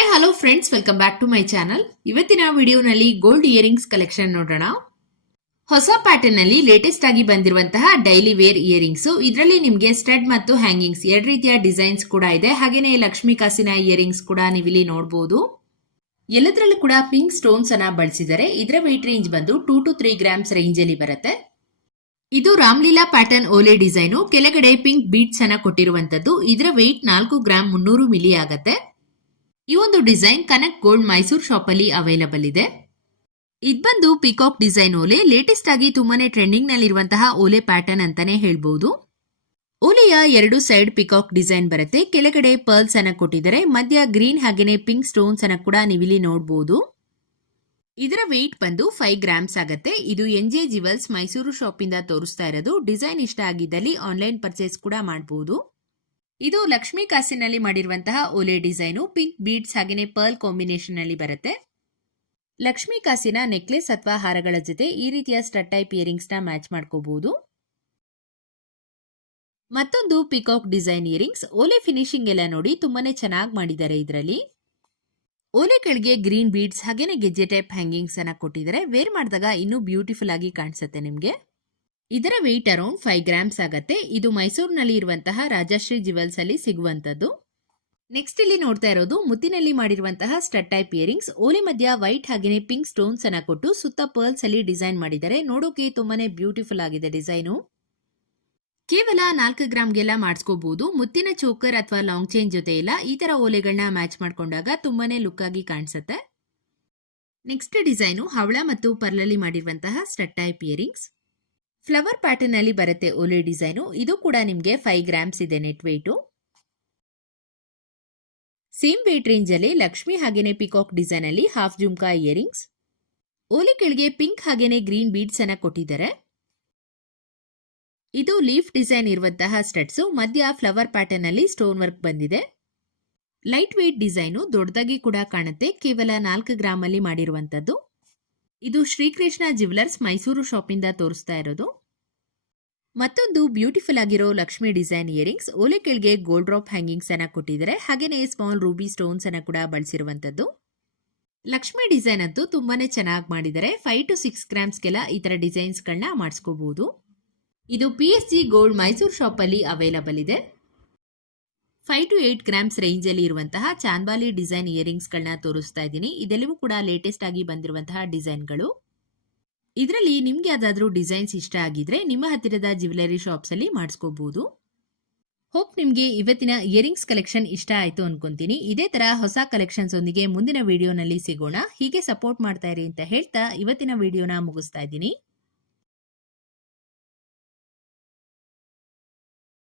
Hi hello friends welcome back to my channel ಇವತ್ತಿನ ವಿಡಿಯೋನಲ್ಲಿ gold earrings collection ನೋಡೋಣ. ಹೊಸ ಪ್ಯಾಟರ್ನ್ನಲ್ಲಿ ಲೇಟೆಸ್ಟ್ ಆಗಿ ಬಂದಿರುವಂತಹ ಡೈಲಿ ವೇರ್ ಇಯರಿಂಗ್ಸ್ ಇದರಲ್ಲಿ ನಿಮಗೆ ಸ್ಟಡ್ ಮತ್ತು ಹ್ಯಾಂಗಿಂಗ್ಸ್ ಎರಡು ರೀತಿಯ ಡಿಸೈನ್ಸ್ ಕೂಡ ಇದೆ. ಹಾಗೆಯೇ ಲಕ್ಷ್ಮೀ ಕಾಸಿನ ಇಯರಿಂಗ್ಸ್ ಕೂಡ ನೀವಿಲ್ಲಿ ನೋಡಬಹುದು ಎಲ್ಲದರಲ್ಲೂ ಕೂಡ ಪಿಂಕ್ ಸ್ಟೋನ್ಸ್ ಅನ್ನ ಬಳಸಿದರೆ ಇದರ weight ರೇಂಜ್ ಬಂದು two to three grams range ಅಲ್ಲಿ ಬರುತ್ತೆ. ಇದು ರಾಮ್ಲೀಲಾ ಪ್ಯಾಟರ್ನ್ ಓಲೆ ಡಿಸೈನು ಕೆಳಗಡೆ ಪಿಂಕ್ ಬೀಟ್ಸ್ ಅನ್ನ ಕೊಟ್ಟಿರುವಂತದ್ದು ಇದರ ವೆಯ್ಟ್ ನಾಲ್ಕು ಗ್ರಾಮ್ ಮುನ್ನೂರು ಮಿಲಿ ಆಗತ್ತೆ. ಈ ಒಂದು design connect gold Mysuru shop ಅಲ್ಲಿ ಅವೈಲಬಲ್ ಇದೆ. ಇದ್ ಬಂದು ಪಿಕಾಕ್ ಡಿಸೈನ್ ಓಲೆ ಲೇಟೆಸ್ಟ್ ಆಗಿ ತುಂಬಾನೇ ಟ್ರೆಂಡಿಂಗ್ ನಲ್ಲಿರುವಂತಹ ಓಲೆ ಪ್ಯಾಟರ್ನ್ ಅಂತಾನೆ ಹೇಳ್ಬಹುದು ಓಲೆಯ ಎರಡು ಸೈಡ್ ಪಿಕಾಕ್ ಡಿಸೈನ್ ಬರುತ್ತೆ. ಕೆಳಗಡೆ ಪರ್ಲ್ಸ್ ಅನ್ನ ಕೊಟ್ಟಿದ್ದಾರೆ. ಮಧ್ಯ ಗ್ರೀನ್ ಹಾಗೇನೆ ಪಿಂಕ್ ಸ್ಟೋನ್ಸ್ ಅನ್ನ ಕೂಡ ನೀವಿಲ್ಲಿ ನೋಡಬಹುದು ಇದರ ವೆಯ್ಟ್ ಬಂದು ಫೈವ್ ಗ್ರಾಮ್ಸ್ ಆಗುತ್ತೆ. ಇದು N J jewels Mysuru shop ಇಂದ ತೋರಿಸ್ತಾ ಇರೋದು. ಡಿಸೈನ್ ಇಷ್ಟ ಆಗಿದ್ದಲ್ಲಿ ಆನ್ಲೈನ್ ಪರ್ಚೇಸ್ ಕೂಡ ಮಾಡಬಹುದು ಇದು ಲಕ್ಷ್ಮೀ ಕಾಸಿನಲ್ಲಿ ಮಾಡಿರುವಂತಹ ಓಲೆ ಡಿಸೈನು, ಪಿಂಕ್ ಬೀಡ್ಸ್ ಹಾಗೆಯೇ ಪರ್ಲ್ ಕಾಂಬಿನೇಷನ್ ಅಲ್ಲಿ ಬರುತ್ತೆ. ಲಕ್ಷ್ಮೀ ಕಾಸಿನ ನೆಕ್ಲೆಸ್ ಅಥವಾ ಹಾರಗಳ ಜೊತೆ ಈ ರೀತಿಯ ಸ್ಟಟ್ ಟೈಪ್ ಇಯರಿಂಗ್ಸ್ನ ಮ್ಯಾಚ್ ಮಾಡ್ಕೋಬಹುದು ಮತ್ತೊಂದು ಪಿಕಾಕ್ ಡಿಸೈನ್ ಇಯರಿಂಗ್ಸ್ ಓಲೆ ಫಿನಿಶಿಂಗ್ ಎಲ್ಲ ನೋಡಿ ತುಂಬಾನೇ ಚೆನ್ನಾಗಿ ಮಾಡಿದ್ದಾರೆ ಇದರಲ್ಲಿ. ಓಲೆ ಕೆಳಗೆ ಗ್ರೀನ್ ಬೀಡ್ಸ್ ಹಾಗೇನೆ ಗೆಜ್ಜೆ ಟೈಪ್ ಹ್ಯಾಂಗಿಂಗ್ಸ್ ಅನ್ನ ಕೊಟ್ಟಿದ್ದಾರೆ. ವೇರ್ ಮಾಡಿದಾಗ ಇನ್ನೂ ಬ್ಯೂಟಿಫುಲ್ ಆಗಿ ಕಾಣಿಸುತ್ತೆ ನಿಮಗೆ. ಇದರ ವೆಯ್ಟ್ ಅರೌಂಡ್ ಫೈವ್ ಗ್ರಾಮ್ಸ್ ಆಗತ್ತೆ. ಇದು ಮೈಸೂರಿನಲ್ಲಿ ಇರುವಂತಹ ರಾಜಶ್ರೀ ಜಿವೆಲ್ಸ್ ಅಲ್ಲಿ ಸಿಗುವಂತದ್ದು. ನೆಕ್ಸ್ಟ್ ಇಲ್ಲಿ ನೋಡ್ತಾ ಇರೋದು, ಮುತ್ತಿನಲ್ಲಿ ಮಾಡಿರುವಂತಹ ಸ್ಟಡ್ ಟೈಪ್ ಇಯರಿಂಗ್ಸ್ ಓಲೆ ಮಧ್ಯ ವೈಟ್ ಹಾಗೆಯೇ ಪಿಂಕ್ ಸ್ಟೋನ್ಸ್ ಅನ್ನ ಕೊಟ್ಟು ಸುತ್ತ ಪರ್ಲ್ಸ್ ಅಲ್ಲಿ ಡಿಸೈನ್ ಮಾಡಿದ್ದಾರೆ. ನೋಡೋಕೆ ತುಂಬಾನೇ ಬ್ಯೂಟಿಫುಲ್ ಆಗಿದೆ ಡಿಸೈನು. ಕೇವಲ ನಾಲ್ಕು ಗ್ರಾಮ್ಗೆಲ್ಲ ಮಾಡಿಸ್ಕೋಬಹುದು ಮುತ್ತಿನ ಚೋಕರ್ ಅಥವಾ ಲಾಂಗ್ ಚೈನ್ ಜೊತೆ ಇಲ್ಲ. ಈ ತರ ಓಲೆಗಳನ್ನ ಮ್ಯಾಚ್ ಮಾಡ್ಕೊಂಡಾಗ ತುಂಬಾನೇ ಲುಕ್ ಆಗಿ ಕಾಣಿಸುತ್ತೆ. ನೆಕ್ಸ್ಟ್ ಡಿಸೈನು ಹವಳ ಮತ್ತು ಪರ್ಲಲ್ಲಿ ಮಾಡಿರುವಂತಹ stud type earrings flower pattern ಅಲ್ಲಿ ಬರುತ್ತೆ ಓಲೆ ಡಿಸೈನು ಇದು ಕೂಡ ನಿಮಗೆ ಫೈವ್ ಗ್ರಾಮ್ಸ್ ಇದೆ net weight same weight range ಅಲ್ಲಿ ಲಕ್ಷ್ಮಿ ಹಾಗೇನೆ ಪಿಕಾಕ್ ಡಿಸೈನ್ ಅಲ್ಲಿ ಹಾಫ್ ಜುಮ್ಕಾ ಇಯರಿಂಗ್ಸ್ ಓಲೆ ಕೆಳಗೆ ಪಿಂಕ್ ಹಾಗೇನೆ ಗ್ರೀನ್ ಬೀಡ್ಸ್ ಅನ್ನ ಕೊಟ್ಟಿದ್ದಾರೆ. ಇದು ಲೀಫ್ ಡಿಸೈನ್ ಇರುವಂತಹ ಸ್ಟಡ್ಸ್ ಮಧ್ಯ ಫ್ಲವರ್ ಪ್ಯಾಟರ್ನ್ ಅಲ್ಲಿ ಸ್ಟೋನ್ ವರ್ಕ್ ಬಂದಿದೆ. ಲೈಟ್ ವೇಟ್ ಡಿಸೈನು ದೊಡ್ಡದಾಗಿ ಕೂಡ ಕಾಣುತ್ತೆ. ಕೇವಲ ನಾಲ್ಕು ಗ್ರಾಮ್ ಅಲ್ಲಿ ಮಾಡಿರುವಂತದ್ದು. ಇದು ಶ್ರೀಕೃಷ್ಣ ಜ್ಯುವೆಲರ್ಸ್ ಮೈಸೂರು ಶಾಪಿಂದ ತೋರಿಸ್ತಾ ಇರೋದು. ಮತ್ತೊಂದು ಬ್ಯೂಟಿಫುಲ್ ಆಗಿರೋ ಲಕ್ಷ್ಮಿ ಡಿಸೈನ್ ಇಯರಿಂಗ್ಸ್ ಓಲೆ ಕೆಳಗೆ ಗೋಲ್ಡ್ ಡ್ರಾಪ್ ಹ್ಯಾಂಗಿಂಗ್ಸ್ ಅನ್ನ ಕೊಟ್ಟಿದ್ದಾರೆ. ಹಾಗೇನೆ ಸ್ಮಾಲ್ ರೂಬಿ ಸ್ಟೋನ್ಸ್ ಅನ್ನ ಕೂಡ ಬಳಸಿರುವಂತದ್ದು ಲಕ್ಷ್ಮಿ ಡಿಸೈನ್ ಅಂತೂ ತುಂಬಾನೇ ಚೆನ್ನಾಗಿ ಮಾಡಿದ್ದಾರೆ. ಫೈವ್ ಟು ಸಿಕ್ಸ್ ಗ್ರಾಮ್ಸ್ಗೆಲ್ಲ ಈ ತರ ಡಿಸೈನ್ಸ್ ಗಳನ್ನ ಮಾಡಿಸ್ಕೋಬಹುದು ಇದು P S G gold Mysuru shop ಅಲ್ಲಿ ಅವೈಲಬಲ್ ಇದೆ. Five to eight grams range ಅಲ್ಲಿ ಇರುವಂತಹ ಚಾಂದ್ಬಾಲಿ ಡಿಸೈನ್ ಇಯರಿಂಗ್ಸ್ ಗಳನ್ನ ತೋರಿಸ್ತಾ ಇದ್ದೀನಿ. ಇದೆಲ್ಲವೂ ಕೂಡ ಲೇಟೆಸ್ಟ್ ಆಗಿ ಬಂದಿರುವಂತಹ ಡಿಸೈನ್ಗಳು ಇದರಲ್ಲಿ ನಿಮ್ಗೆ ಯಾವ್ದಾದ್ರೂ ಡಿಸೈನ್ಸ್ ಇಷ್ಟ ಆಗಿದ್ರೆ ನಿಮ್ಮ ಹತ್ತಿರದ ಜ್ಯುವೆಲರಿ ಶಾಪ್ಸ್ ಅಲ್ಲಿ ಮಾಡಿಸ್ಕೋಬಹುದು ಹೋಪ್ ನಿಮ್ಗೆ ಇವತ್ತಿನ ಇಯರಿಂಗ್ಸ್ ಕಲೆಕ್ಷನ್ ಇಷ್ಟ ಆಯ್ತು ಅನ್ಕೊಂತೀನಿ. ಇದೇ ತರ ಹೊಸ ಕಲೆಕ್ಷನ್ಸ್ ಒಂದಿಗೆ ಮುಂದಿನ ವಿಡಿಯೋನಲ್ಲಿ ಸಿಗೋಣ. ಹೀಗೆ ಸಪೋರ್ಟ್ ಮಾಡ್ತಾ ಇರಿ ಅಂತ ಹೇಳ್ತಾ ಇವತ್ತಿನ ವಿಡಿಯೋನ ಮುಗಿಸ್ತಾ ಇದ್ದೀನಿ.